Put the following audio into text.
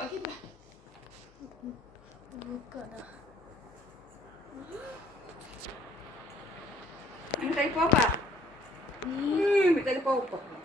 Buka kita. Buka dah. Ano tayo po pa? May tayo po pa.